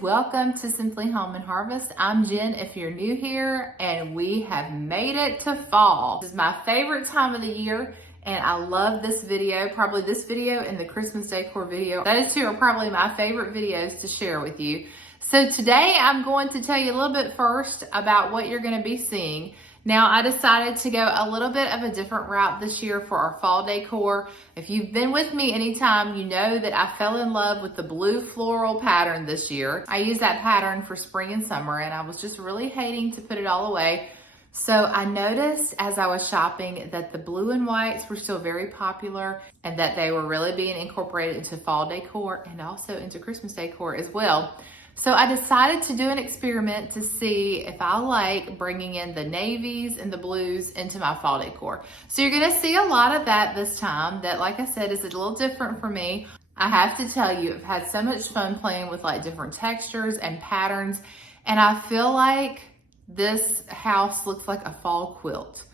welcome to Simply Home and Harvest. I'm Jen if you're new here, and we have made it to fall. This is my favorite time of the year, and I love this video. Probably this video and the Christmas decor video. Those two are probably my favorite videos to share with you. So today I'm going to tell you a little bit first about what you're going to be seeing. Now, I decided to go a little bit of a different route this year for our fall decor. If you've been with me anytime, you know that I fell in love with the blue floral pattern this year. I used that pattern for spring and summer, and I was just really hating to put it all away. So I noticed as I was shopping that the blue and whites were still very popular and that they were really being incorporated into fall decor and also into Christmas decor as well. So I decided to do an experiment to see if I like bringing in the navies and the blues into my fall decor. So you're gonna see a lot of that this time that, like I said, is a little different for me. I have to tell you, I've had so much fun playing with like different textures and patterns, and I feel like this house looks like a fall quilt.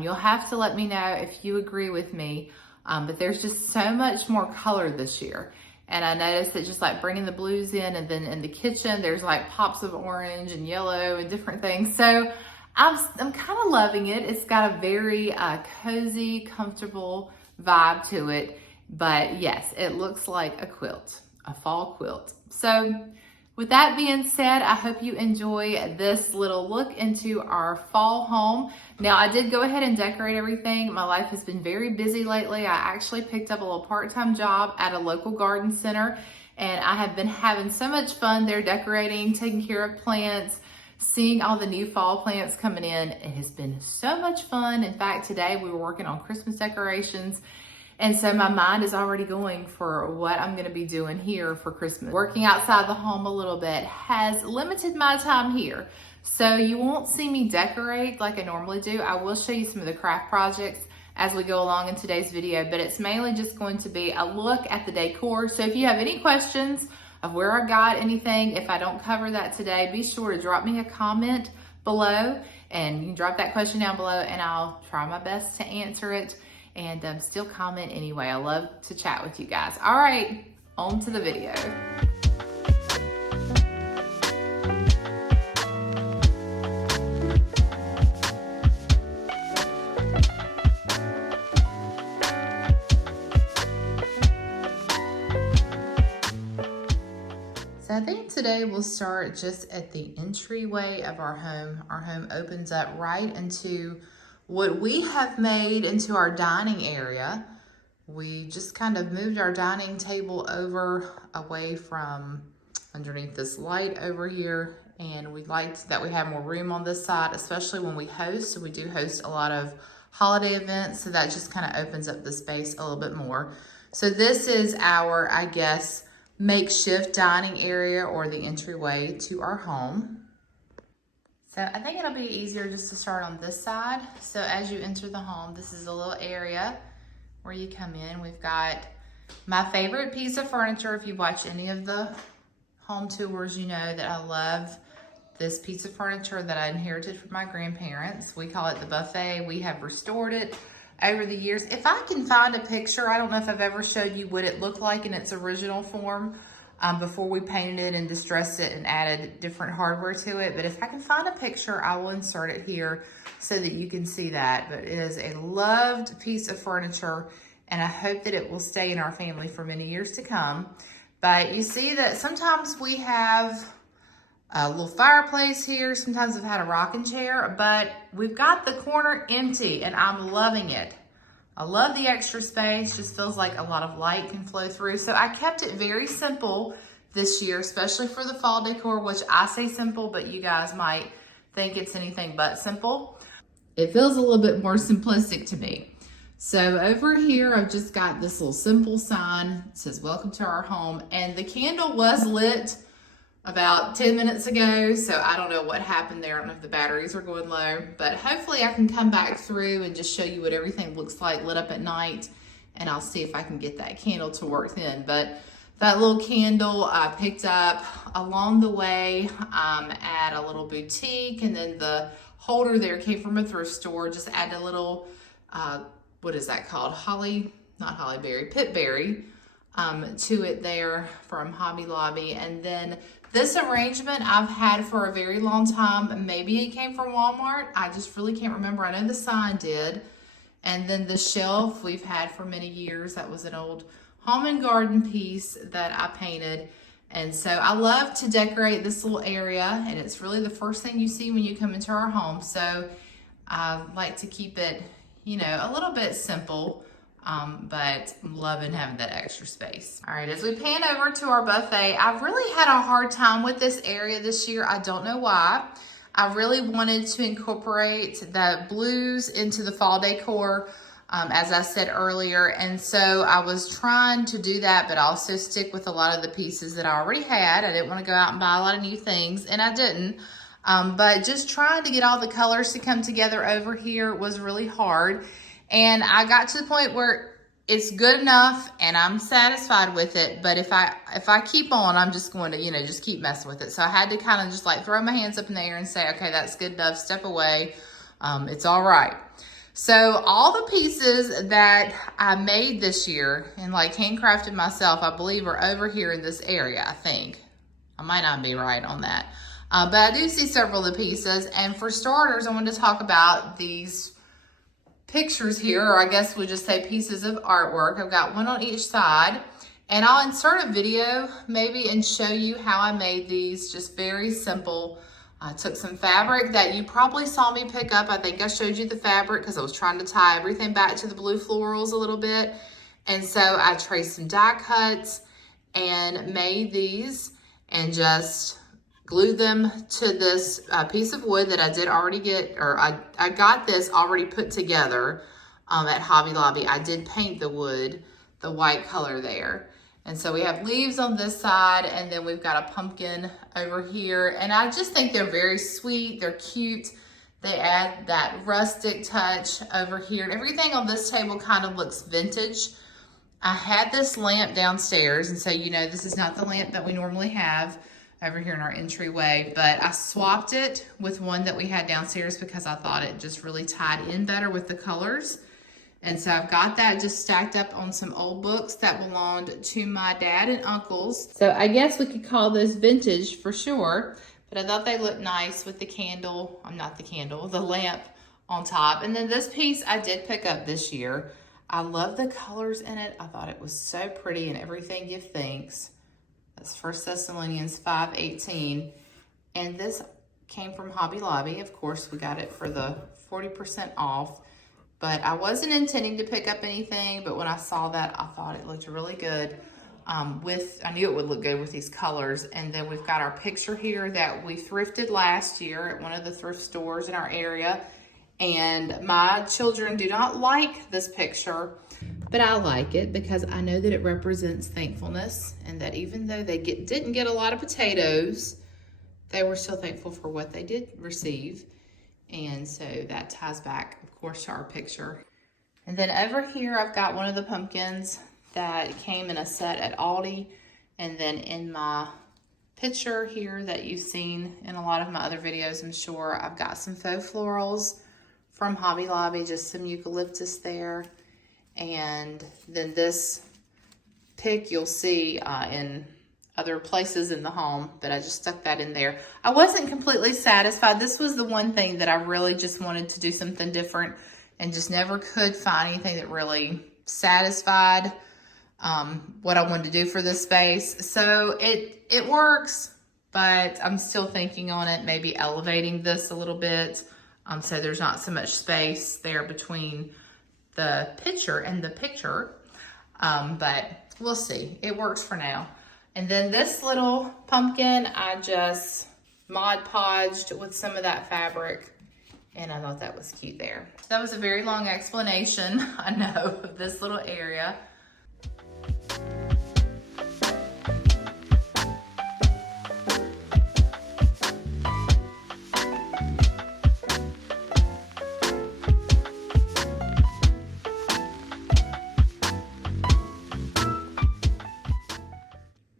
You'll have to let me know if you agree with me, but there's just so much more color this year. And I noticed that just like bringing the blues in, and then in the kitchen, there's like pops of orange and yellow and different things. So I'm kind of loving it. It's got a very cozy, comfortable vibe to it. But yes, it looks like a quilt, a fall quilt. So with that being said, I hope you enjoy this little look into our fall home. Now, I did go ahead and decorate everything. My life has been very busy lately. I actually picked up a little part-time job at a local garden center, and I have been having so much fun there decorating, taking care of plants, seeing all the new fall plants coming in. It has been so much fun. In fact, today we were working on Christmas decorations. And so my mind is already going for what I'm going to be doing here for Christmas. Working outside the home a little bit has limited my time here. So you won't see me decorate like I normally do. I will show you some of the craft projects as we go along in today's video, but it's mainly just going to be a look at the decor. So if you have any questions of where I got anything, if I don't cover that today, be sure to drop me a comment below, and you can drop that question down below and I'll try my best to answer it. And still comment anyway. I love to chat with you guys. All right, on to the video. So I think today we'll start just at the entryway of our home. Our home opens up right into what we have made into our dining area. We just kind of moved our dining table over away from underneath this light over here, and we liked that we have more room on this side, especially when we host. So we do host a lot of holiday events, so that just kind of opens up the space a little bit more. So this is our, I guess, makeshift dining area or the entryway to our home. So I think it'll be easier just to start on this side. So as you enter the home, this is a little area where you come in. We've got my favorite piece of furniture. If you watch any of the home tours, you know that I love this piece of furniture that I inherited from my grandparents. We call it the buffet. We have restored it over the years. If I can find a picture, I don't know if I've ever showed you what it looked like in its original form. Before we painted it and distressed it and added different hardware to it. But if I can find a picture, I will insert it here so that you can see that. But it is a loved piece of furniture, and I hope that it will stay in our family for many years to come. But you see that sometimes we have a little fireplace here. Sometimes I've had a rocking chair, but we've got the corner empty, and I'm loving it. I love the extra space, just feels like a lot of light can flow through. So I kept it very simple this year, especially for the fall decor, which I say simple, but you guys might think it's anything but simple. It feels a little bit more simplistic to me. So over here, I've just got this little simple sign. It says, "Welcome to our home." And the candle was lit about 10 minutes ago, so I don't know what happened there. I don't know if the batteries are going low, but hopefully I can come back through and just show you what everything looks like lit up at night, and I'll see if I can get that candle to work then. But that little candle I picked up along the way at a little boutique, and then the holder there came from a thrift store. Just add a little, what is that called? Pitberry to it there from Hobby Lobby. And then This arrangement I've had for a very long time. Maybe it came from Walmart. I just really can't remember. I know the sign did. And then the shelf we've had for many years. That was an old home and garden piece that I painted. And so I love to decorate this little area, and it's really the first thing you see when you come into our home. So I like to keep it, you know, a little bit simple. But I'm loving having that extra space. All right, as we pan over to our buffet, I've really had a hard time with this area this year. I don't know why. I really wanted to incorporate the blues into the fall decor, as I said earlier. And so I was trying to do that, but also stick with a lot of the pieces that I already had. I didn't want to go out and buy a lot of new things, and I didn't. But just trying to get all the colors to come together over here was really hard. And I got to the point where it's good enough and I'm satisfied with it. But if I keep on, I'm just going to, you know, just keep messing with it. So I had to kind of just like throw my hands up in the air and say, okay, that's good enough. Step away. It's all right. So all the pieces that I made this year and like handcrafted myself, I believe are over here in this area, I think. I might not be right on that. But I do see several of the pieces. And for starters, I wanted to talk about these pictures here, or I guess we'll just say pieces of artwork. I've got one on each side, and I'll insert a video maybe and show you how I made these. Just very simple. I took some fabric that you probably saw me pick up. I think I showed you the fabric because I was trying to tie everything back to the blue florals a little bit. And so I traced some die cuts and made these and just glued them to this piece of wood that I did already get, or I got this already put together at Hobby Lobby. I did paint the wood, the white color there. And so we have leaves on this side, and then we've got a pumpkin over here. And I just think they're very sweet. They're cute. They add that rustic touch over here. And everything on this table kind of looks vintage. I had this lamp downstairs, and so you know this is not the lamp that we normally have over here in our entryway, but I swapped it with one that we had downstairs because I thought it just really tied in better with the colors. And so I've got that just stacked up on some old books that belonged to my dad and uncles. So I guess we could call those vintage for sure, but I thought they looked nice with the candle, not the candle, the lamp on top. And then this piece I did pick up this year. I love the colors in it. I thought it was so pretty, and everything gives thanks. That's 1 Thessalonians 5:18. And this came from Hobby Lobby. Of course, we got it for the 40% off. But I wasn't intending to pick up anything, but when I saw that, I thought it looked really good. I knew it would look good with these colors. And then we've got our picture here that we thrifted last year at one of the thrift stores in our area. And my children do not like this picture, but I like it because I know that it represents thankfulness, and that even though they didn't get a lot of potatoes, they were still thankful for what they did receive. And so that ties back, of course, to our picture. And then over here, I've got one of the pumpkins that came in a set at Aldi. And then in my picture here that you've seen in a lot of my other videos, I'm sure, I've got some faux florals from Hobby Lobby, just some eucalyptus there. And then this pick you'll see in other places in the home, but I just stuck that in there. I wasn't completely satisfied. This was the one thing that I really just wanted to do something different, and just never could find anything that really satisfied what I wanted to do for this space. So it works, but I'm still thinking on it, maybe elevating this a little bit, so there's not so much space there between the picture and the picture, but we'll see. It works for now. And then this little pumpkin, I just Mod Podged with some of that fabric, and I thought that was cute there. That was a very long explanation, I know, of this little area.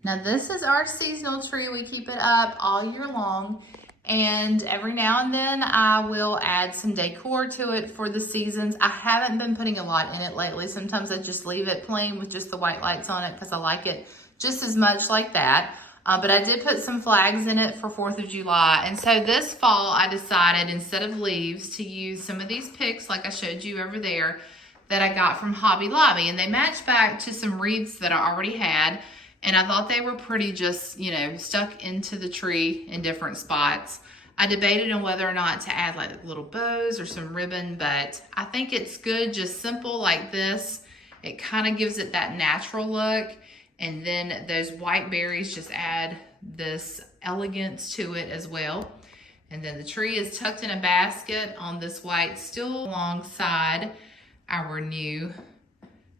Now this is our seasonal tree. We keep it up all year long, and every now and then I will add some decor to it for the seasons. I haven't been putting a lot in it lately. Sometimes I just leave it plain with just the white lights on it because I like it just as much like that. But I did put some flags in it for 4th of July. And so this fall, I decided instead of leaves to use some of these picks like I showed you over there that I got from Hobby Lobby. And they match back to some wreaths that I already had. And I thought they were pretty just, you know, stuck into the tree in different spots. I debated on whether or not to add like little bows or some ribbon, but I think it's good just simple like this. It kind of gives it that natural look. And then those white berries just add this elegance to it as well. And then the tree is tucked in a basket on this white, still alongside our new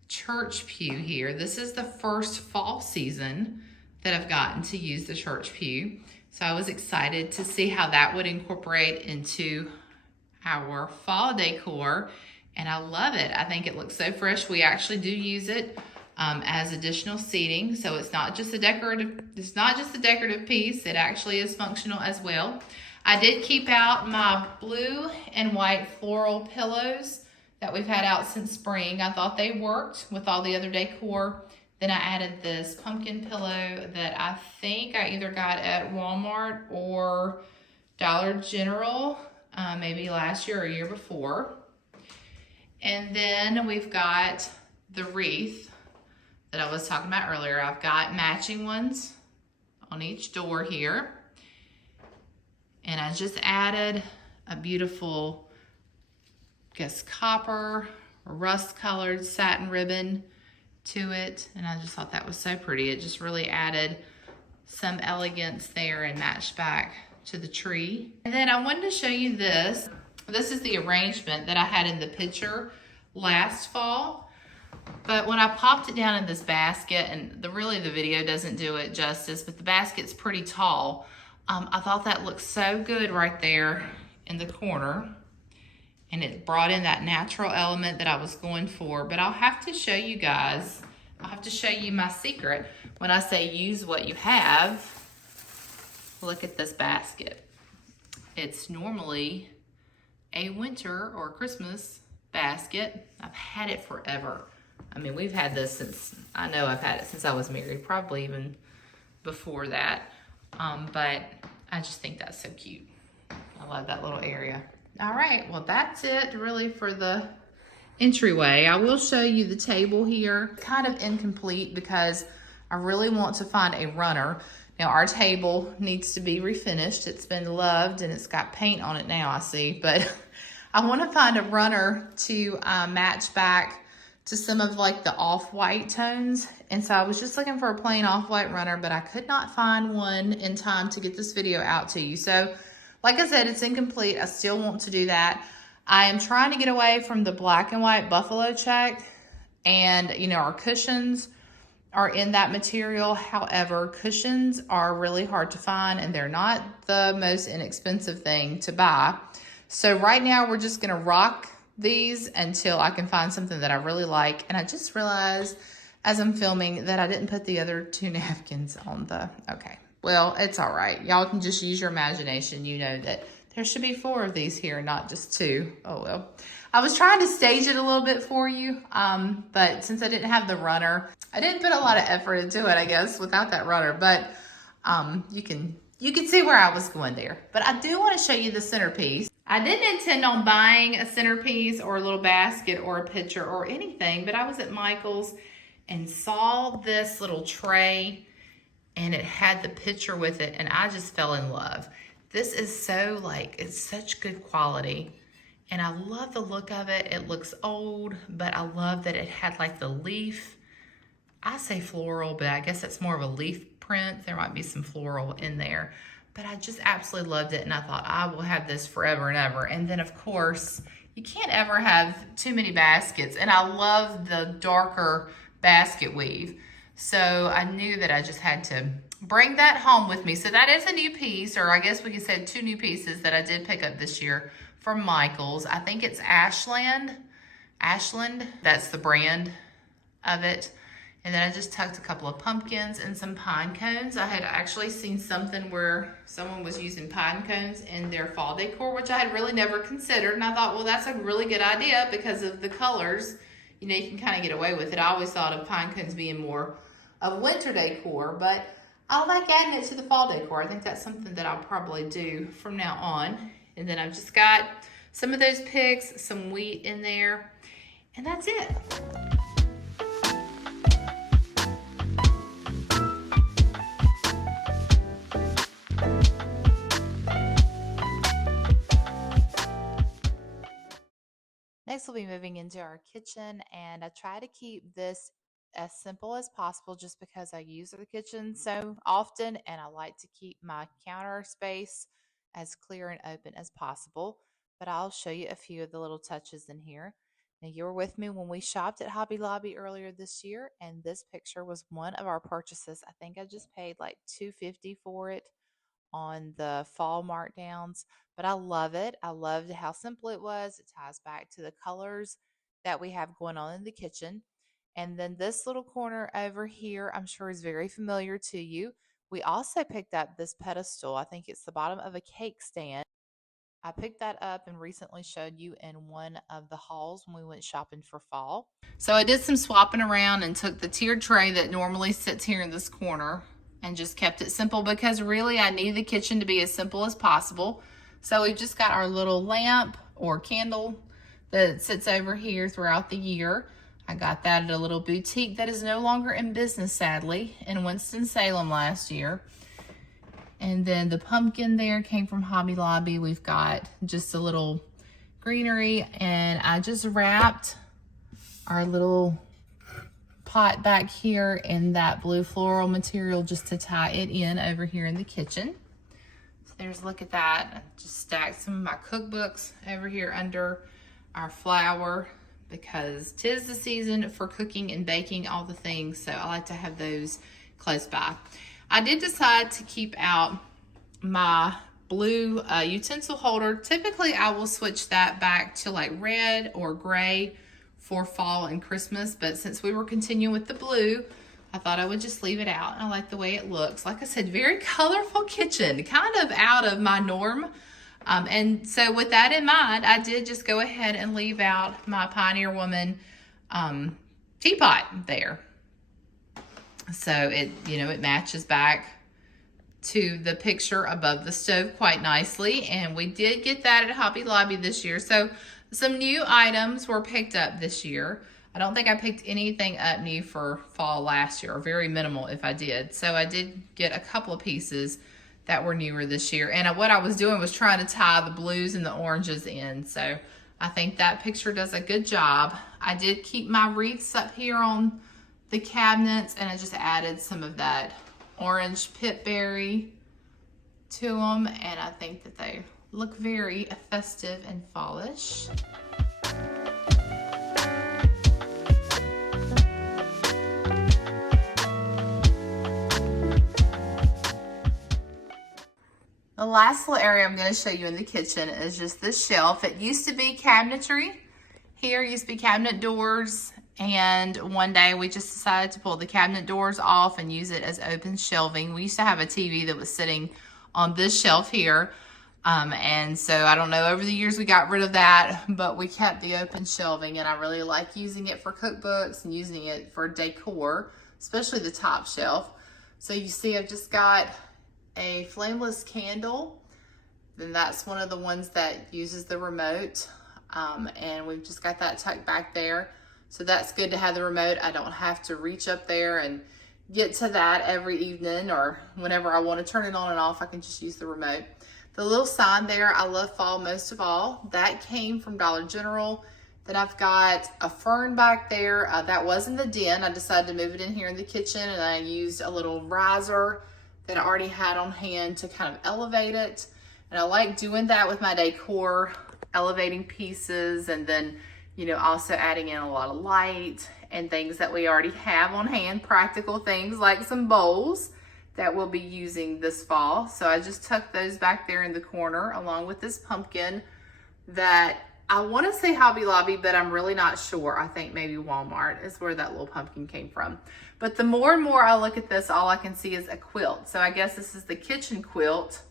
church pew here. This is the first fall season that I've gotten to use the church pew. So I was excited to see how that would incorporate into our fall decor. And I love it. I think it looks so fresh. We actually do use it as additional seating. So it's not just a decorative piece. It actually is functional as well. I did keep out my blue and white floral pillows that we've had out since spring. I thought they worked with all the other decor. Then I added this pumpkin pillow that I think I either got at Walmart or Dollar General, maybe last year or year before. And then we've got the wreath that I was talking about earlier. I've got matching ones on each door here. And I just added a beautiful, I guess, copper, rust colored satin ribbon to it. And I just thought that was so pretty. It just really added some elegance there and matched back to the tree. And then I wanted to show you this. This is the arrangement that I had in the picture last fall. But when I popped it down in this basket, and really the video doesn't do it justice, but the basket's pretty tall. I thought that looked so good right there in the corner. And it brought in that natural element that I was going for. But I'll have to show you guys, I'll have to show you my secret. When I say use what you have, look at this basket. It's normally a winter or Christmas basket. I've had it forever. I mean, we've had this since, I know I've had it since I was married, probably even before that. But I just think that's so cute. I love that little area. All right, well, that's it really for the entryway. I will show you the table here. Kind of incomplete because I really want to find a runner. Now, our table needs to be refinished. It's been loved and it's got paint on it now, I see. But I want to find a runner to match back to some of like the off-white tones. And so I was just looking for a plain off-white runner, but I could not find one in time to get this video out to you. So like I said, it's incomplete. I still want to do that. I am trying to get away from the black and white buffalo check. And you know, our cushions are in that material. However, cushions are really hard to find and they're not the most inexpensive thing to buy. So right now we're just gonna rock these until I can find something that I really like. And I just realized as I'm filming that I didn't put the other 2 napkins on the, okay. Well, it's all right. Y'all can just use your imagination. You know that there should be 4 of these here, not just 2. Oh, well. I was trying to stage it a little bit for you, but since I didn't have the runner, I didn't put a lot of effort into it, I guess, without that runner. But you can see where I was going there. But I do want to show you the centerpiece. I didn't intend on buying a centerpiece or a little basket or a pitcher or anything, but I was at Michael's and saw this little tray and it had the picture with it and I just fell in love. This is so it's such good quality and I love the look of it. It looks old, but I love that it had like the leaf. I say floral, but I guess it's more of a leaf print. There might be some floral in there, but I just absolutely loved it. And I thought I will have this forever and ever. And then of course, you can't ever have too many baskets. And I love the darker basket weave. So I knew that I just had to bring that home with me. So that is a new piece, or I guess we could say 2 new pieces that I did pick up this year from Michael's. I think it's Ashland, that's the brand of it. And then I just tucked a couple of pumpkins and some pine cones. I had actually seen something where someone was using pine cones in their fall decor, which I had really never considered. And I thought, well, that's a really good idea because of the colors. You know, you can kind of get away with it. I always thought of pine cones being more of winter decor, but I like adding it to the fall decor. I think that's something that I'll probably do from now on. And then I've just got some of those picks, some wheat in there, and that's it. Next, we'll be moving into our kitchen, and I try to keep this as simple as possible just because I use the kitchen so often, and I like to keep my counter space as clear and open as possible. But I'll show you a few of the little touches in here. Now, you were with me when we shopped at Hobby Lobby earlier this year, and this picture was one of our purchases. I think I just paid like $2.50 for it on the fall markdowns, but I love it. I loved how simple it was. It ties back to the colors that we have going on in the kitchen. And then this little corner over here, I'm sure is very familiar to you. We also picked up this pedestal. I think it's the bottom of a cake stand. I picked that up and recently showed you in one of the hauls when we went shopping for fall. So I did some swapping around and took the tiered tray that normally sits here in this corner and just kept it simple because really I need the kitchen to be as simple as possible. So we've just got our little lamp or candle that sits over here throughout the year. I got that at a little boutique that is no longer in business, sadly, in Winston-Salem last year. And then the pumpkin there came from Hobby Lobby. We've got just a little greenery, and I just wrapped our little pot back here in that blue floral material just to tie it in over here in the kitchen. So there's a look at that. I just stacked some of my cookbooks over here under our flower because 'tis the season for cooking and baking all the things. So I like to have those close by. I did decide to keep out my blue utensil holder. Typically, I will switch that back to like red or gray for fall and Christmas, but since we were continuing with the blue, I thought I would just leave it out. I like the way it looks. Like I said, very colorful kitchen, kind of out of my norm. And so with that in mind, I did just go ahead and leave out my Pioneer Woman teapot there. So it, you know, it matches back to the picture above the stove quite nicely. And we did get that at Hobby Lobby this year. So some new items were picked up this year. I don't think I picked anything up new for fall last year, or very minimal if I did. So I did get a couple of pieces that were newer this year. And what I was doing was trying to tie the blues and the oranges in. So I think that picture does a good job. I did keep my wreaths up here on the cabinets, and I just added some of that orange pitberry to them, and I think that they look very festive and fallish. The last little area I'm going to show you in the kitchen is just this shelf. It used to be cabinetry. Here used to be cabinet doors, and one day we just decided to pull the cabinet doors off and use it as open shelving. We used to have a TV that was sitting on this shelf here, and so I don't know, over the years we got rid of that, but we kept the open shelving, and I really like using it for cookbooks and using it for decor, especially the top shelf. So you see I've just got a flameless candle, then that's one of the ones that uses the remote, and we've just got that tucked back there. So that's good to have the remote. I don't have to reach up there and get to that every evening, or whenever I want to turn it on and off, I can just use the remote. The little sign there, I love fall most of all. That came from Dollar General. Then I've got a fern back there. That was in the den. I decided to move it in here in the kitchen, and I used a little riser that I already had on hand to kind of elevate it. And I like doing that with my decor, elevating pieces, and then, you know, also adding in a lot of light and things that we already have on hand, practical things like some bowls that we'll be using this fall. So I just tucked those back there in the corner along with this pumpkin that I want to say Hobby Lobby, but I'm really not sure. I think maybe Walmart is where that little pumpkin came from. But the more and more I look at this, all I can see is a quilt. So I guess this is the kitchen quilt.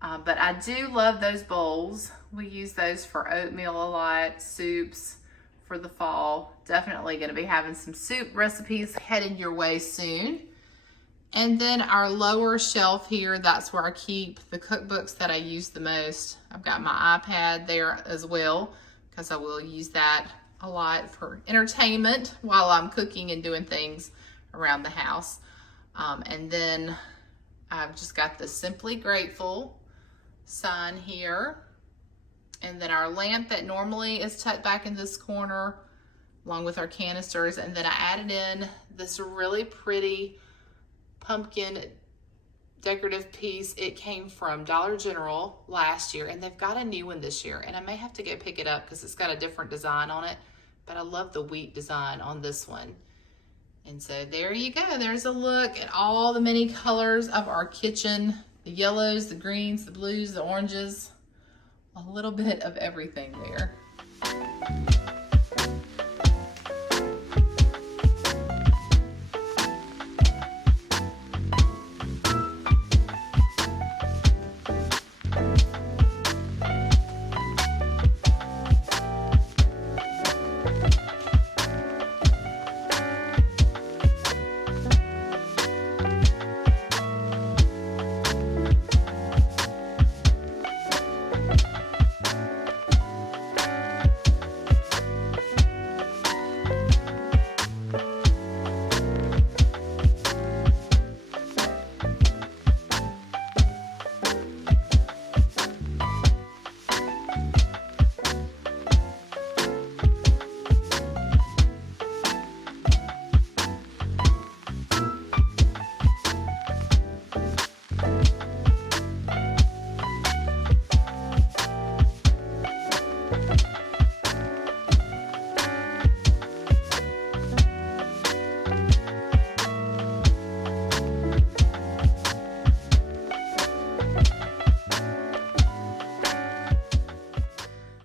But I do love those bowls. We use those for oatmeal a lot, soups for the fall. Definitely going to be having some soup recipes headed your way soon. And then our lower shelf here, that's where I keep the cookbooks that I use the most. I've got my iPad there as well, because I will use that a lot for entertainment while I'm cooking and doing things around the house. And then I've just got the Simply Grateful sign here. And then our lamp that normally is tucked back in this corner, along with our canisters. And then I added in this really pretty pumpkin decorative piece. It came from Dollar General last year, and they've got a new one this year. And I may have to go pick it up because it's got a different design on it. But I love the wheat design on this one. And so there you go. There's a look at all the many colors of our kitchen. The yellows, the greens, the blues, the oranges. A little bit of everything there.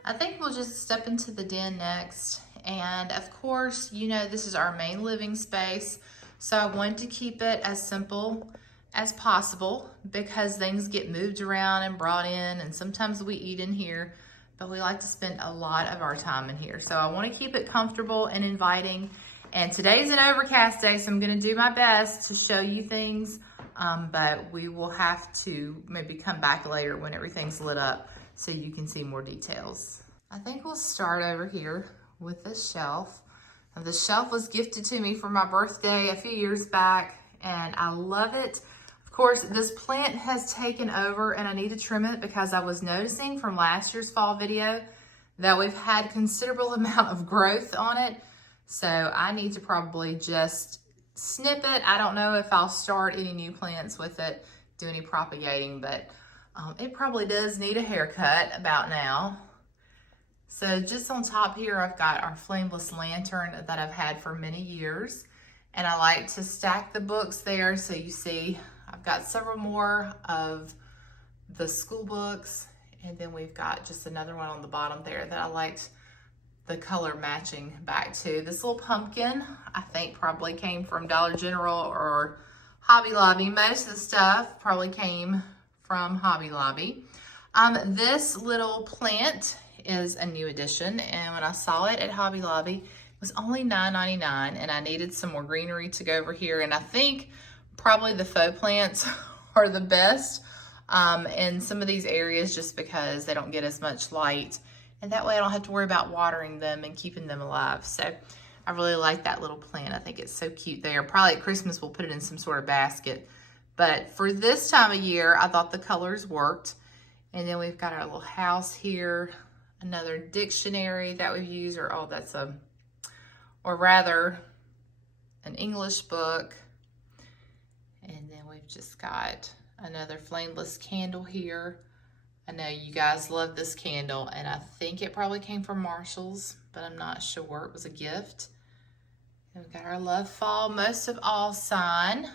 I think we'll just step into the den next. And of course, you know, this is our main living space. So I wanted to keep it as simple as possible because things get moved around and brought in, and sometimes we eat in here, but we like to spend a lot of our time in here. So I want to keep it comfortable and inviting. And today's an overcast day, so I'm going to do my best to show you things, but we will have to maybe come back later when everything's lit up so you can see more details. I think we'll start over here with this shelf. Now, the shelf was gifted to me for my birthday a few years back, and I love it. Of course, this plant has taken over, and I need to trim it because I was noticing from last year's fall video that we've had considerable amount of growth on it. So I need to probably just snip it. I don't know if I'll start any new plants with it, do any propagating, but it probably does need a haircut about now. So just on top here, I've got our flameless lantern that I've had for many years. And I like to stack the books there. So you see, I've got several more of the school books. And then we've got just another one on the bottom there that I liked the color matching back to. This little pumpkin, I think probably came from Dollar General or Hobby Lobby. Most of the stuff probably came from Hobby Lobby. This little plant is a new addition, and when I saw it at Hobby Lobby, it was only $9.99, and I needed some more greenery to go over here. And I think probably the faux plants are the best in some of these areas just because they don't get as much light, and that way I don't have to worry about watering them and keeping them alive. So I really like that little plant. I think it's so cute there. Probably at Christmas we'll put it in some sort of basket, but for this time of year I thought the colors worked. And then we've got our little house here, another dictionary that we've used, or that's an English book. And then we've just got another flameless candle here. I know you guys love this candle, and I think it probably came from Marshall's, but I'm not sure. It was a gift. And we've got our Love Fall Most of All sign.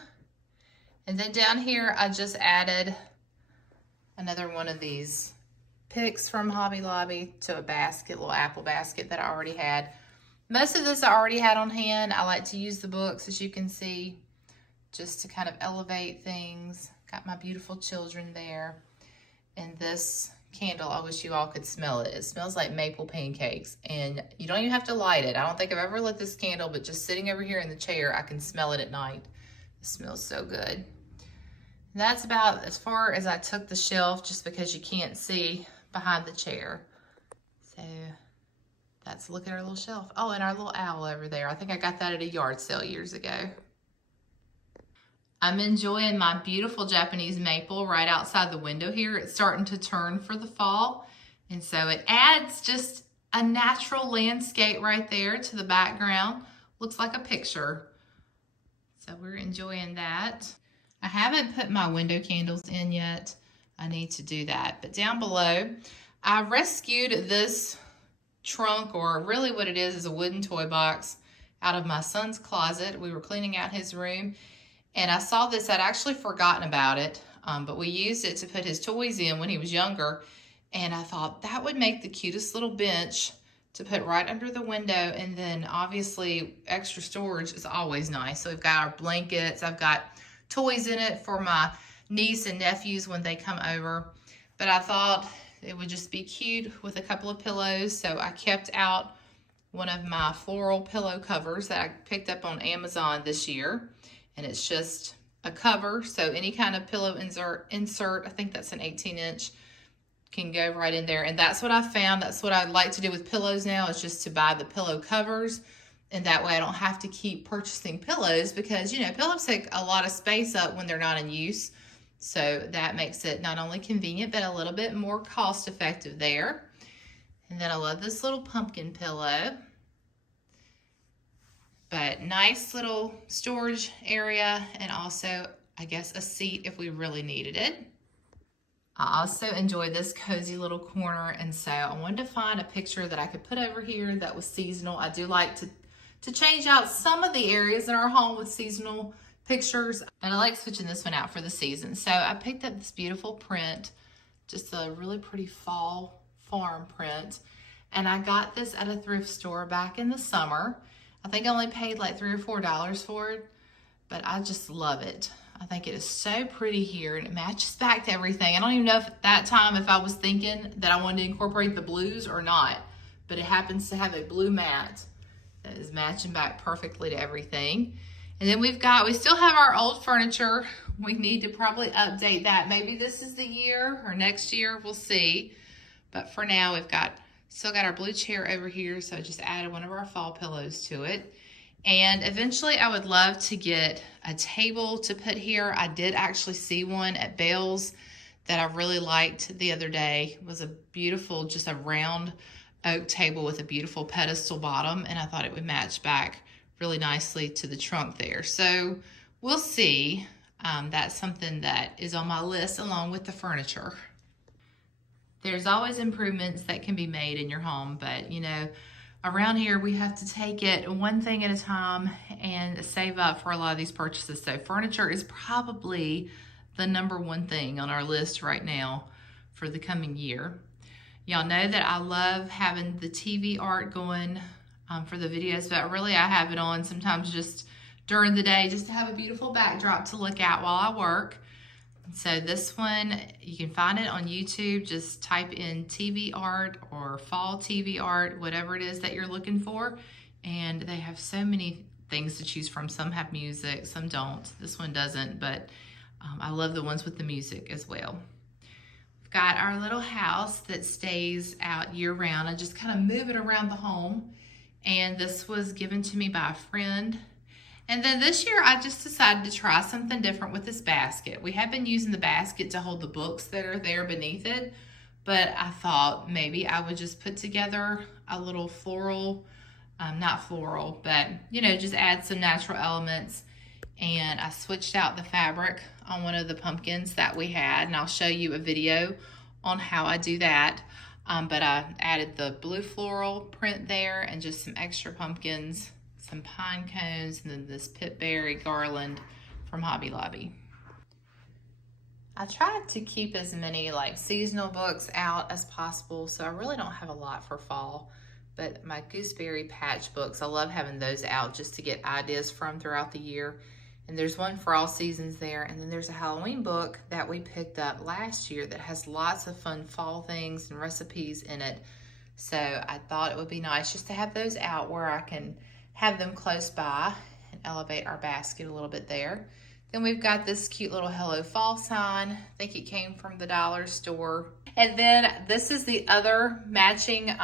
And then down here, I just added another one of these picks from Hobby Lobby to a basket, little apple basket that I already had. Most of this I already had on hand. I like to use the books, as you can see, just to kind of elevate things. Got my beautiful children there. And this candle, I wish you all could smell it. It smells like maple pancakes, and you don't even have to light it. I don't think I've ever lit this candle, but just sitting over here in the chair, I can smell it at night. It smells so good. And that's about as far as I took the shelf, just because you can't see behind the chair. So look at our little shelf. Oh, and our little owl over there. I think I got that at a yard sale years ago. I'm enjoying my beautiful Japanese maple right outside the window here. It's starting to turn for the fall. And so it adds just a natural landscape right there to the background. Looks like a picture. So we're enjoying that. I haven't put my window candles in yet. I need to do that. But down below, I rescued this trunk, or really what it is a wooden toy box, out of my son's closet. We were cleaning out his room, and I saw this. I'd actually forgotten about it, but we used it to put his toys in when he was younger, and I thought that would make the cutest little bench to put right under the window. And then obviously extra storage is always nice. So we've got our blankets. I've got toys in it for my niece and nephews when they come over, but I thought it would just be cute with a couple of pillows. So I kept out one of my floral pillow covers that I picked up on Amazon this year. And it's just a cover. So any kind of pillow insert, I think that's an 18-inch, can go right in there. And that's what I found. That's what I like to do with pillows now, is just to buy the pillow covers. And that way I don't have to keep purchasing pillows, because, you know, pillows take a lot of space up when they're not in use. So that makes it not only convenient, but a little bit more cost effective there. And then I love this little pumpkin pillow. But nice little storage area, and also, I guess, a seat if we really needed it. I also enjoy this cozy little corner, and so I wanted to find a picture that I could put over here that was seasonal. I do like to change out some of the areas in our home with seasonal pictures, and I like switching this one out for the season. So I picked up this beautiful print, just a really pretty fall farm print, and I got this at a thrift store back in the summer. I think I only paid like $3 or $4 for it, but I just love it. I think it is so pretty here, and it matches back to everything. I don't even know if at that time if I was thinking that I wanted to incorporate the blues or not, but it happens to have a blue mat that is matching back perfectly to everything. And then we still have our old furniture. We need to probably update that. Maybe this is the year or next year, we'll see. But for now, we've still got our blue chair over here, so I just added one of our fall pillows to it. And eventually I would love to get a table to put here. I did actually see one at Bell's that I really liked the other day. It was a beautiful, just a round oak table with a beautiful pedestal bottom, and I thought it would match back really nicely to the trunk there. So we'll see. That's something that is on my list along with the furniture. There's always improvements that can be made in your home, but you know, around here we have to take it one thing at a time and save up for a lot of these purchases. So furniture is probably the #1 thing on our list right now for the coming year. Y'all know that I love having the TV art going for the videos, but really I have it on sometimes just during the day just to have a beautiful backdrop to look at while I work. So this one, you can find it on YouTube. Just type in TV art or fall TV art, whatever it is that you're looking for. And they have so many things to choose from. Some have music, some don't. This one doesn't, but I love the ones with the music as well. We've got our little house that stays out year round. I just kind of move it around the home. And this was given to me by a friend. And then this year, I just decided to try something different with this basket. We have been using the basket to hold the books that are there beneath it, but I thought maybe I would just put together a little floral, not floral, but you know, just add some natural elements. And I switched out the fabric on one of the pumpkins that we had, and I'll show you a video on how I do that. But I added the blue floral print there and just some extra pumpkins, some pine cones, and then this pitberry garland from Hobby Lobby. I tried to keep as many like seasonal books out as possible, so I really don't have a lot for fall, but my gooseberry patch books, I love having those out just to get ideas from throughout the year. And there's one for all seasons there, and then there's a Halloween book that we picked up last year that has lots of fun fall things and recipes in it. So I thought it would be nice just to have those out where I can have them close by and elevate our basket a little bit there. Then we've got this cute little Hello Fall sign. I think it came from the dollar store. And then this is the other matching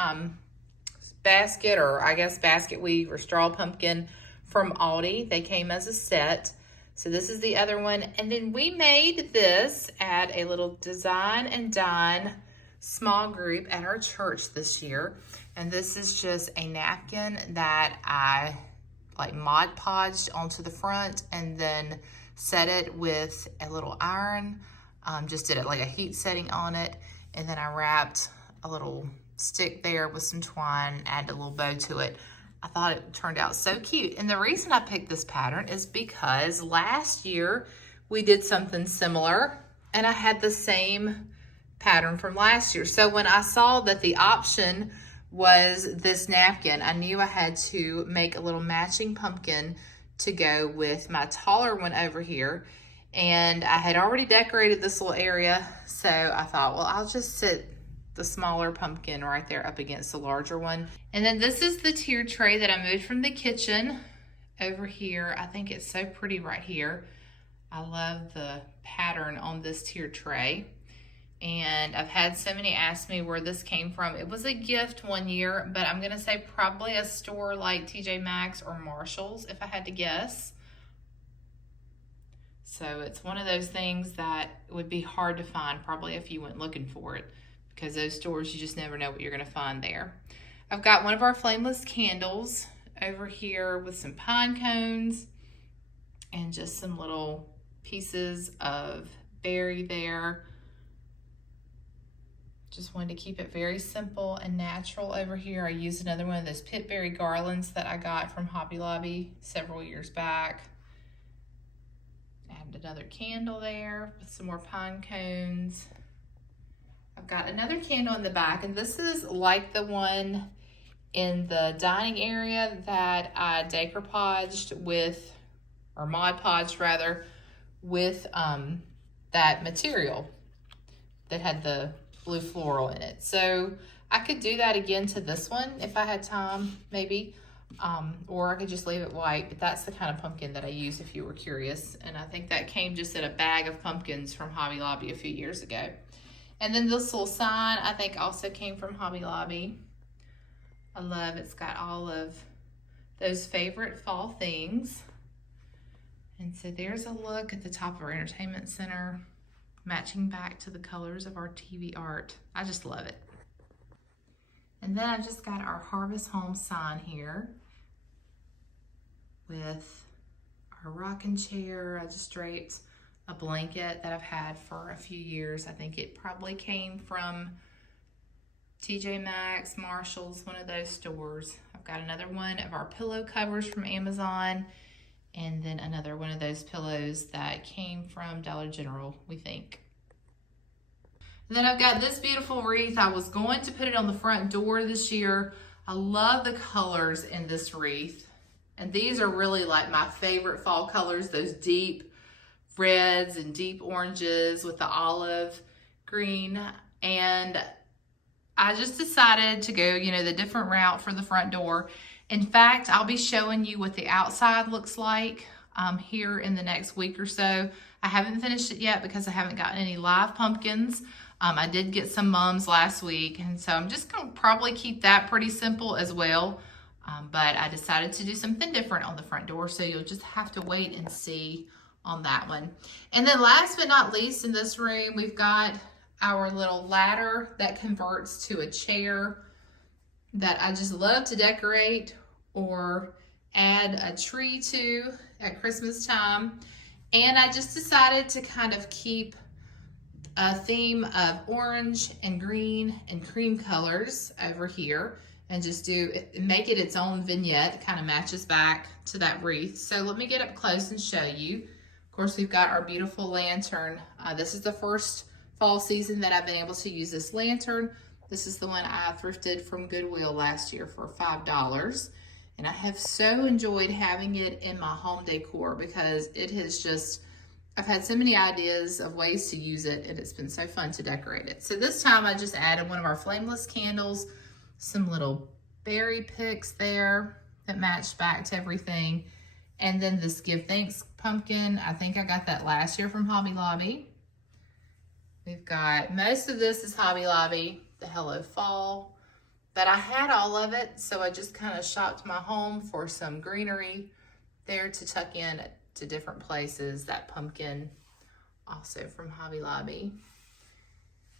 basket, or I guess basket weave or straw pumpkin from Aldi. They came as a set. So this is the other one. And then we made this at a little Design and Dine small group at our church this year. And this is just a napkin that I like Mod Podged onto the front and then set it with a little iron. Just did it like a heat setting on it. And then I wrapped a little stick there with some twine, added a little bow to it. I thought it turned out so cute. And the reason I picked this pattern is because last year we did something similar and I had the same pattern from last year. So when I saw that the option was this napkin, I knew I had to make a little matching pumpkin to go with my taller one over here. And I had already decorated this little area, so I thought, well, I'll just sit the smaller pumpkin right there up against the larger one. And then this is the tier tray that I moved from the kitchen over here. I think it's so pretty right here. I love the pattern on this tier tray. And I've had so many ask me where this came from. It was a gift one year, but I'm gonna say probably a store like TJ Maxx or Marshall's if I had to guess. So it's one of those things that would be hard to find probably if you went looking for it, because those stores, you just never know what you're gonna find there. I've got one of our flameless candles over here with some pine cones and just some little pieces of berry there. Just wanted to keep it very simple and natural over here. I used another one of those pitberry garlands that I got from Hobby Lobby several years back. Added another candle there with some more pine cones. I've got another candle in the back, and this is like the one in the dining area that I Decor podged with, or Mod Podged rather, with that material that had the blue floral in it. So I could do that again to this one if I had time, maybe, or I could just leave it white, but that's the kind of pumpkin that I use if you were curious. And I think that came just in a bag of pumpkins from Hobby Lobby a few years ago. And then this little sign I think also came from Hobby Lobby. I love it's got all of those favorite fall things. And so there's a look at the top of our entertainment center, matching back to the colors of our TV art. I just love it. And then I've just got our Harvest Home sign here with our rocking chair. I just draped a blanket that I've had for a few years. I think it probably came from TJ Maxx, Marshall's, one of those stores. I've got another one of our pillow covers from Amazon, and then another one of those pillows that came from Dollar General, we think. And then I've got this beautiful wreath. I was going to put it on the front door this year. I love the colors in this wreath. And these are really like my favorite fall colors, those deep reds and deep oranges with the olive green. And I just decided to go, the different route for the front door. In fact, I'll be showing you what the outside looks like here in the next week or so. I haven't finished it yet because I haven't gotten any live pumpkins. I did get some mums last week, and so I'm just gonna probably keep that pretty simple as well. But I decided to do something different on the front door, so you'll just have to wait and see on that one. And then last but not least, in this room, we've got our little ladder that converts to a chair that I just love to decorate or add a tree to at Christmas time. And I just decided to kind of keep a theme of orange and green and cream colors over here and just make it its own vignette. It kind of matches back to that wreath. So let me get up close and show you. Of course, we've got our beautiful lantern. This is the first fall season that I've been able to use this lantern. This is the one I thrifted from Goodwill last year for $5. And I have so enjoyed having it in my home decor because it has just, I've had so many ideas of ways to use it, and it's been so fun to decorate it. So this time I just added one of our flameless candles, some little berry picks there that matched back to everything. And then this Give Thanks pumpkin, I think I got that last year from Hobby Lobby. We've got, most of this is Hobby Lobby, the Hello Fall. But I had all of it, so I just kind of shopped my home for some greenery there to tuck in to different places. That pumpkin, also from Hobby Lobby.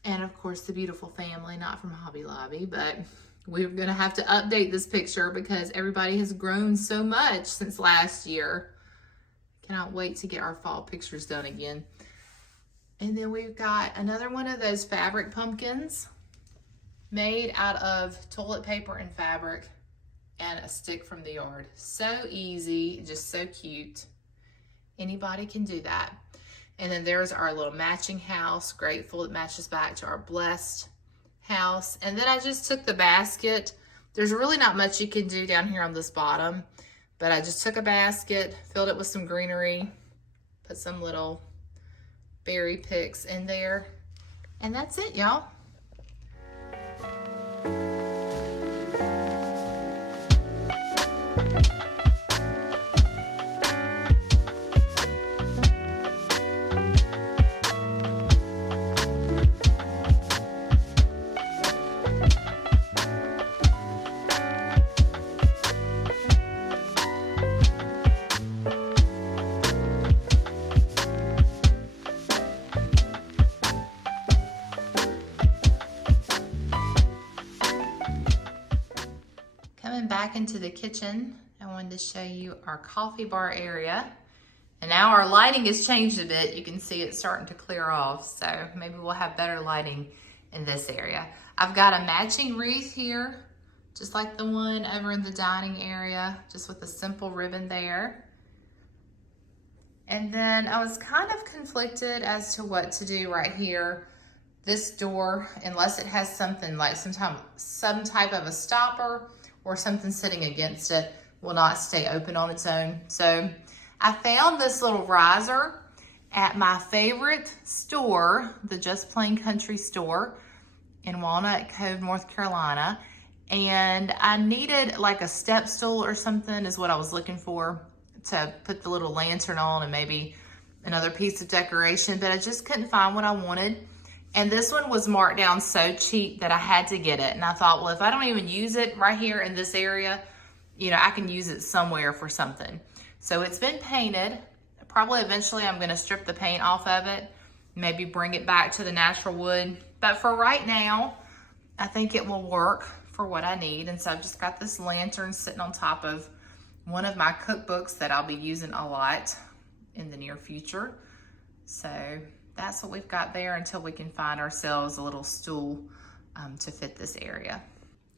And of course the beautiful family, not from Hobby Lobby, but we're gonna have to update this picture because everybody has grown so much since last year. Cannot wait to get our fall pictures done again. And then we've got another one of those fabric pumpkins made out of toilet paper and fabric and a stick from the yard. So easy, just so cute. Anybody can do that. And then there's our little matching house, grateful, it matches back to our blessed house. And then I just took the basket. There's really not much you can do down here on this bottom, but I just took a basket, filled it with some greenery, put some little berry picks in there, and that's it, y'all. Coming back into the kitchen, I wanted to show you our coffee bar area. And now our lighting has changed a bit. You can see it's starting to clear off, so maybe we'll have better lighting in this area. I've got a matching wreath here, just like the one over in the dining area, just with a simple ribbon there. And then I was kind of conflicted as to what to do right here. This door, unless it has something like some type of a stopper or something sitting against it, will not stay open on its own. So I found this little riser at my favorite store, the Just Plain Country store in Walnut Cove, North Carolina. And I needed like a step stool or something is what I was looking for to put the little lantern on and maybe another piece of decoration, but I just couldn't find what I wanted. And this one was marked down so cheap that I had to get it. And I thought, well, if I don't even use it right here in this area, you know, I can use it somewhere for something. So it's been painted. Probably eventually I'm gonna strip the paint off of it, maybe bring it back to the natural wood. But for right now, I think it will work for what I need. And so I've just got this lantern sitting on top of one of my cookbooks that I'll be using a lot in the near future. So that's what we've got there until we can find ourselves a little stool to fit this area.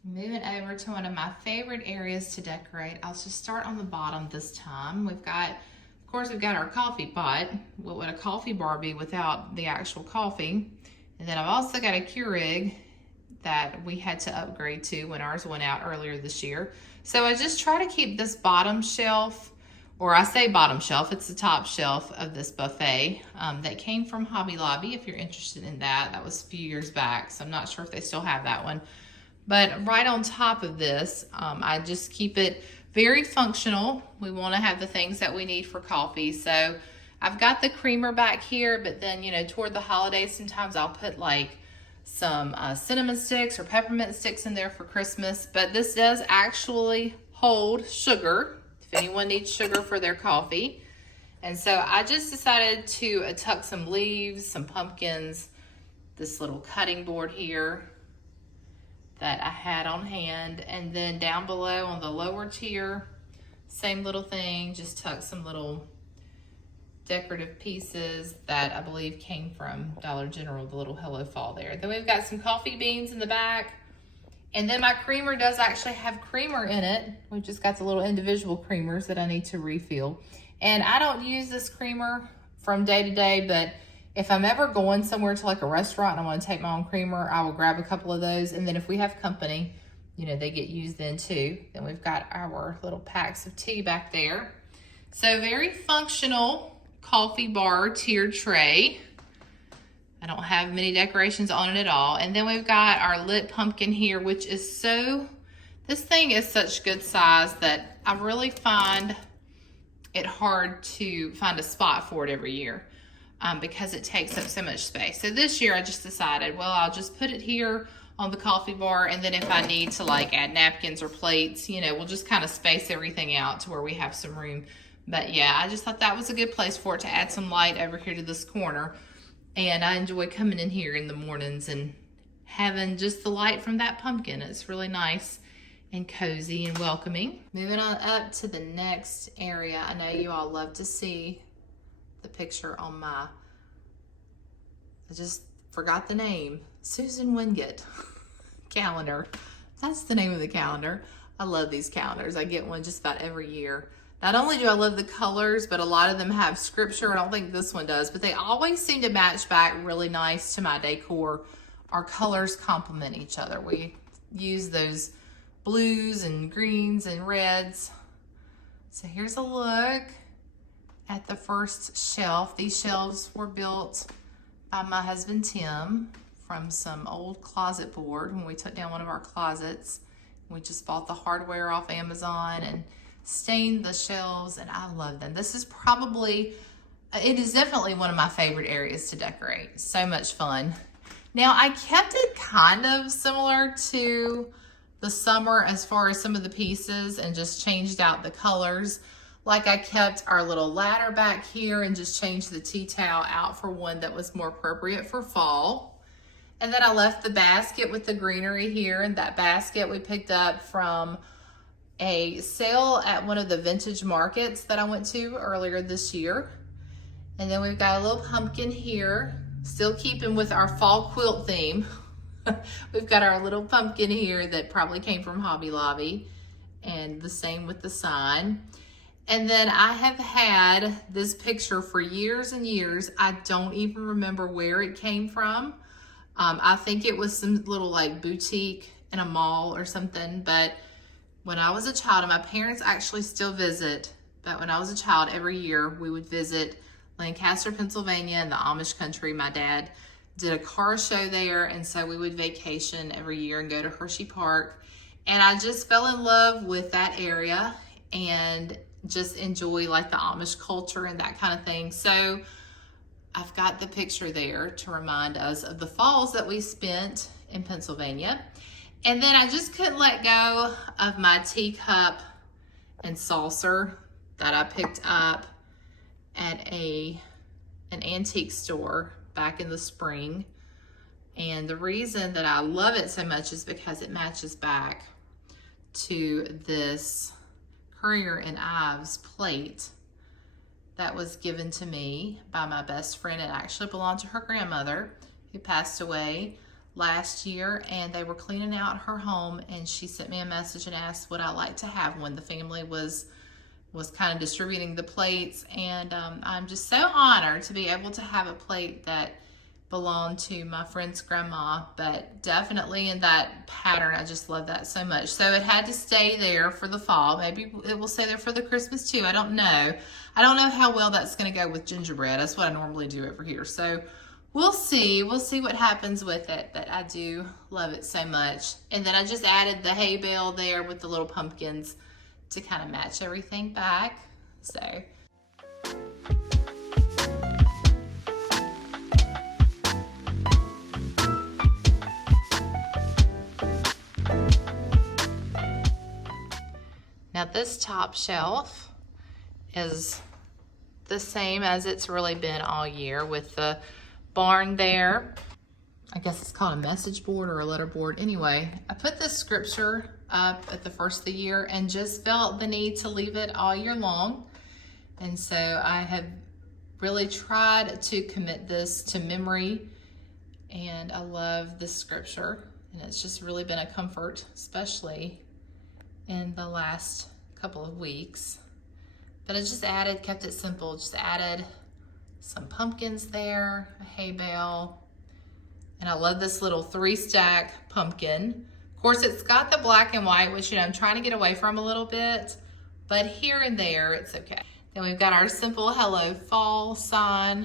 Moving over to one of my favorite areas to decorate. I'll just start on the bottom this time. We've got, of course, we've got our coffee pot. What would a coffee bar be without the actual coffee? And then I've also got a Keurig that we had to upgrade to when ours went out earlier this year. So I just try to keep this bottom shelf, or I say bottom shelf, it's the top shelf of this buffet that came from Hobby Lobby, if you're interested in that. That was a few years back, so I'm not sure if they still have that one. But right on top of this, I just keep it very functional. We want to have the things that we need for coffee. So I've got the creamer back here, but then, you know, toward the holidays, sometimes I'll put like some cinnamon sticks or peppermint sticks in there for Christmas. But this does actually hold sugar, if anyone needs sugar for their coffee. And so I just decided to tuck some leaves, some pumpkins, this little cutting board here that I had on hand. And then down below on the lower tier, same little thing, just tuck some little decorative pieces that I believe came from Dollar General, the little Hello Fall there. Then we've got some coffee beans in the back. And then my creamer does actually have creamer in it. We've just got the little individual creamers that I need to refill. And I don't use this creamer from day to day, but if I'm ever going somewhere to like a restaurant and I want to take my own creamer, I will grab a couple of those. And then if we have company, you know, they get used then too. Then we've got our little packs of tea back there. So very functional coffee bar tiered tray. I don't have many decorations on it at all. And then we've got our lit pumpkin here, which is so, this thing is such good size that I really find it hard to find a spot for it every year because it takes up so much space. So this year I just decided, well, I'll just put it here on the coffee bar, and then if I need to like add napkins or plates, you know, we'll just kind of space everything out to where we have some room. But yeah, I just thought that was a good place for it to add some light over here to this corner. And I enjoy coming in here in the mornings and having just the light from that pumpkin. It's really nice and cozy and welcoming. Moving on up to the next area. I know you all love to see the picture on I just forgot the name, Susan Wingate calendar. That's the name of the calendar. I love these calendars. I get one just about every year. Not only do I love the colors, but a lot of them have scripture. I don't think this one does, but they always seem to match back really nice to my decor. Our colors complement each other. We use those blues and greens and reds. So here's a look at the first shelf. These shelves were built by my husband Tim from some old closet board when we took down one of our closets. We just bought the hardware off Amazon and stained the shelves, and I love them. This is probably, it is definitely one of my favorite areas to decorate. So much fun. Now I kept it kind of similar to the summer as far as some of the pieces and just changed out the colors. Like I kept our little ladder back here and just changed the tea towel out for one that was more appropriate for fall. And then I left the basket with the greenery here, and that basket we picked up from a sale at one of the vintage markets that I went to earlier this year. And then we've got a little pumpkin here, still keeping with our fall quilt theme. We've got our little pumpkin here that probably came from Hobby Lobby, and the same with the sign. And then I have had this picture for years and years. I don't even remember where it came from. I think it was some little like boutique in a mall or something, but when I was a child, and my parents actually still visit, but when I was a child, every year we would visit Lancaster, Pennsylvania, in the Amish country. My dad did a car show there, and so we would vacation every year and go to Hershey Park. And I just fell in love with that area and just enjoy like the Amish culture and that kind of thing. So I've got the picture there to remind us of the falls that we spent in Pennsylvania. And then I just couldn't let go of my teacup and saucer that I picked up at an antique store back in the spring. And the reason that I love it so much is because it matches back to this Currier and Ives plate that was given to me by my best friend. It actually belonged to her grandmother who passed away last year, and they were cleaning out her home, and she sent me a message and asked would I like to have one. The family was kind of distributing the plates, and I'm just so honored to be able to have a plate that belonged to my friend's grandma, but definitely in that pattern. I just love that so much. So it had to stay there for the fall. Maybe it will stay there for the Christmas too. I don't know. I don't know how well that's going to go with gingerbread. That's what I normally do over here. So we'll see. We'll see what happens with it, but I do love it so much. And then I just added the hay bale there with the little pumpkins to kind of match everything back. So now this top shelf is the same as it's really been all year, with the barn there. I guess it's called a message board or a letter board. Anyway, I put this scripture up at the first of the year and just felt the need to leave it all year long. And so I have really tried to commit this to memory, and I love this scripture, and it's just really been a comfort, especially in the last couple of weeks. But I just kept it simple, just added some pumpkins there, a hay bale, and I love this little 3-stack pumpkin. Of course, it's got the black and white, which, I'm trying to get away from a little bit, but here and there, it's okay. Then we've got our simple Hello Fall sign,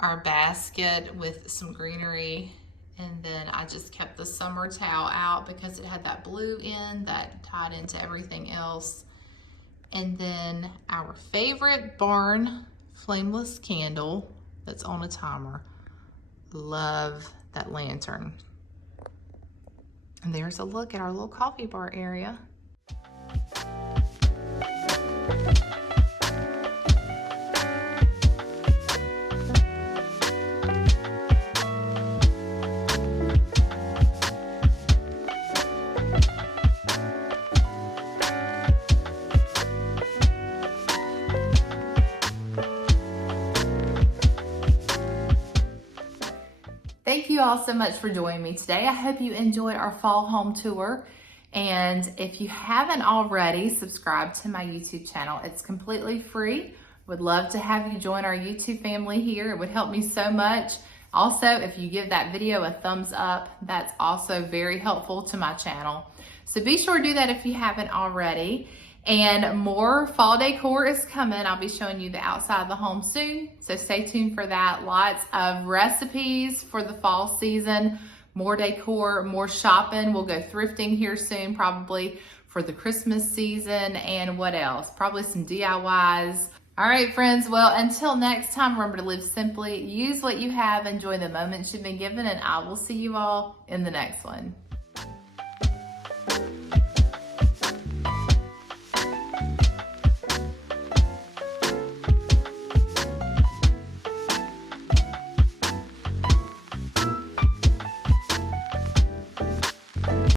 our basket with some greenery, and then I just kept the summer towel out because it had that blue end that tied into everything else. And then our favorite barn flameless candle that's on a timer. Love that lantern. And there's a look at our little coffee bar area. Thank you all so much for joining me today. I hope you enjoyed our fall home tour. And if you haven't already, subscribe to my YouTube channel. It's completely free. Would love to have you join our YouTube family here. It would help me so much. Also, if you give that video a thumbs up, that's also very helpful to my channel. So be sure to do that if you haven't already. And more fall decor is coming. I'll be showing you the outside of the home soon, so stay tuned for that. Lots of recipes for the fall season, more decor, more shopping. We'll go thrifting here soon, probably for the Christmas season, and what else? Probably some DIYs. All right, friends, well, until next time, remember to live simply, use what you have, enjoy the moments you've been given, and I will see you all in the next one.